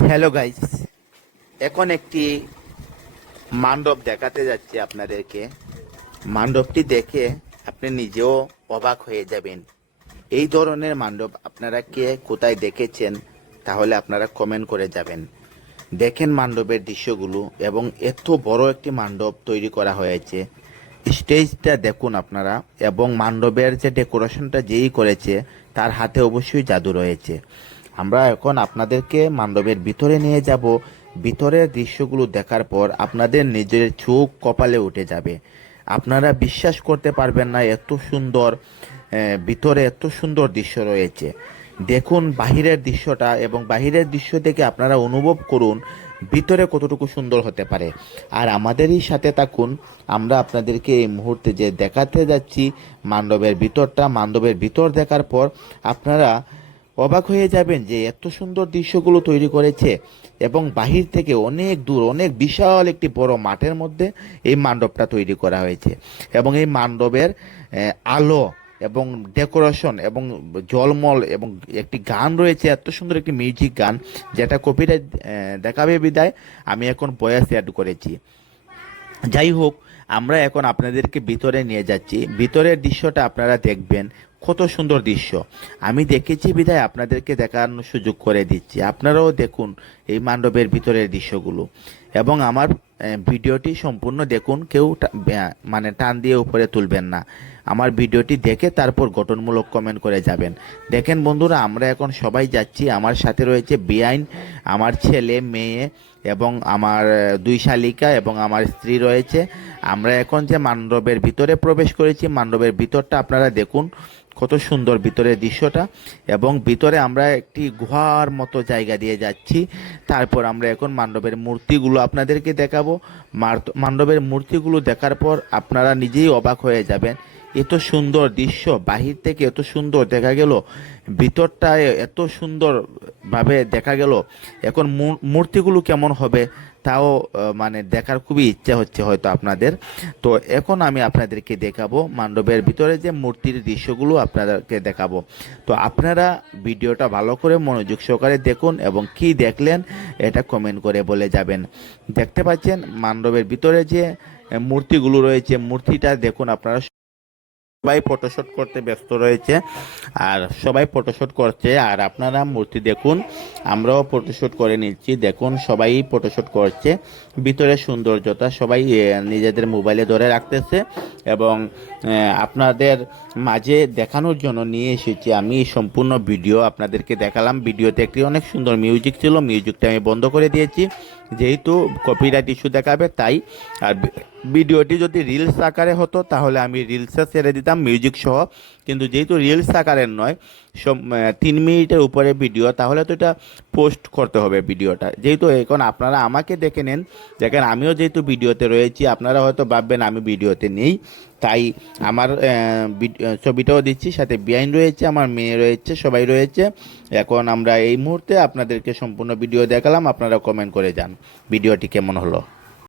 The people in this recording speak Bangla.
হ্যালো গাইস এখন একটি মান্ডব দেখাতে যাচ্ছি আপনাদেরকে। মান্ডবটি দেখে আপনি নিজেও অবাক হয়ে যাবেন। এই ধরনের মান্ডব আপনারা কে, কোথায় দেখেছেন, তাহলে আপনারা কমেন্ট করে যাবেন। দেখেন মান্ডবের দৃশ্যগুলো এবং এত বড় একটি মান্ডব তৈরি করা হয়েছে। স্টেজটা দেখুন আপনারা এবং মান্ডবের যে ডেকোরেশনটা যেই করেছে, তার হাতে অবশ্যই জাদু রয়েছে। আমরা এখন আপনাদেরকে মান্ডবের ভিতরে নিয়ে যাব। ভিতরের দৃশ্যগুলো দেখার পর আপনাদের নিজের চোখ কপালে উঠে যাবে। আপনারা বিশ্বাস করতে পারবেন না এত সুন্দর ভিতরে এত সুন্দর দৃশ্য রয়েছে। দেখুন বাহিরের দৃশ্যটা এবং বাহিরের দৃশ্য থেকে আপনারা অনুভব করুন ভিতরে কতটুকু সুন্দর হতে পারে। আর আমাদেরই সাথে থাকুন, আমরা আপনাদেরকে এই মুহূর্তে যে দেখাতে যাচ্ছি মান্ডবের ভিতরটা মান্ডবের ভিতর দেখার পর আপনারা অবাক হয়ে যাবেন যে এত সুন্দর দৃশ্যগুলো তৈরি করেছে এবং বাহির থেকে অনেক দূর, অনেক বিশাল একটি বড় মাঠের মধ্যে এই মান্ডবটা তৈরি করা হয়েছে। এবং এই মান্ডবের আলো এবং ডেকোরেশন এবং জলমল এবং একটি গান রয়েছে, এত সুন্দর একটি মিউজিক গান, যেটা কপিরাইট দেখাবে বিদায়। আমি এখন বয়াস অ্যাড করেছি। যাই হোক, আমরা এখন আপনাদেরকে ভিতরে নিয়ে যাচ্ছি। ভিতরের দৃশ্যটা আপনারা দেখবেন। কত সুন্দর দৃশ্য। আমি দেখেছি বিধায় আপনাদেরকে দেখানোর সুযোগ করে দিচ্ছি। আপনারাও দেখুন এই মান্ডবের ভিতরের দৃশ্যগুলো। এবং আমার ভিডিওটি সম্পূর্ণ দেখুন, কেউ মানে টান দিয়ে উপরে তুলবেন না। আমার ভিডিওটি দেখে তারপর গঠনমূলক কমেন্ট করে যাবেন। দেখেন বন্ধুরা, আমরা এখন সবাই যাচ্ছি। আমার সাথে রয়েছে বেআইন, আমার ছেলে, মেয়ে এবং আমার দুই শালিকা এবং আমার স্ত্রী রয়েছে। আমরা এখন যে মান্ডবের ভিতরে প্রবেশ করেছি মান্ডবের ভিতরটা আপনারা দেখুন। কত সুন্দর ভিতরের দৃশ্যটা। এবং ভিতরে আমরা একটি গুহার মতো জায়গা দিয়ে যাচ্ছি। তারপর আমরা এখন মান্ডবের মূর্তিগুলো আপনাদেরকে দেখাবো। মান্ডবের মূর্তিগুলো দেখার পর আপনারা নিজেই অবাক হয়ে যাবেন, এত সুন্দর দৃশ্য। বাহির থেকে এত সুন্দর দেখা গেল। ভিতরটায় এত সুন্দরভাবে দেখা গেল। এখন মূর্তিগুলো কেমন হবে? তাও মানে দেখার খুবই ইচ্ছা হচ্ছে হয়তো আপনাদের। তো এখন আমি আপনাদেরকে দেখাবো মান্ডবের ভিতরে যে মূর্তির দৃশ্যগুলো আপনাদেরকে দেখাবো। তো আপনারা ভিডিওটা ভালো করে মনোযোগ সহকারে দেখুন এবং কি দেখলেন এটা কমেন্ট করে বলে যাবেন। দেখতে পাচ্ছেন মান্ডবের ভিতরে যে মূর্তিগুলো রয়েছে, মূর্তিটা দেখুন আপনারা সবাই ফটোশুট করতে ব্যস্ত রয়েছে। আর সবাই ফটোশুট করছে। আর আপনারা মূর্তি দেখুন, আমরাও ফটোশুট করে নিচ্ছি। দেখুন, সবাই ফটোশুট করছে। ভিতরে সৌন্দর্যতা সবাই নিজেদের মোবাইলে ধরে রাখতেছে। এবং আপনাদের মাঝে দেখানোর জন্য নিয়ে এসেছি আমি সম্পূর্ণ ভিডিও। আপনাদেরকে দেখালাম ভিডিওতে একটি অনেক সুন্দর মিউজিক ছিল। মিউজিকটা আমি বন্ধ করে দিয়েছি। যেহেতু কপিরাইট ইস্যু দেখাবে, তাই, আর ভিডিওটি যদি রিলস আকারে হতো, তাহলে আমি রিলসে ছেড়ে দিতাম মিউজিক সহ। কিন্তু যেহেতু রিলস আকারের নয় তিন মিনিটের উপরে ভিডিও তাহলে তো এটা পোস্ট করতে হবে ভিডিওটা যেহেতু এখন আপনারা আমাকে দেখে নেন, দেখেন আমিও যেহেতু ভিডিওতে রয়েছি, আপনারা হয়তো ভাববেন আমি ভিডিওতে নেই। তাই আমার ছবিটাও দিচ্ছি, সাথে বিআইন রয়েছে, আমার মেয়ে রয়েছে, সবাই রয়েছে। এখন আমরা এই মুহূর্তে আপনাদেরকে সম্পূর্ণ ভিডিও দেখালাম আপনারা কমেন্ট করে যান ভিডিওটি কেমন হলো।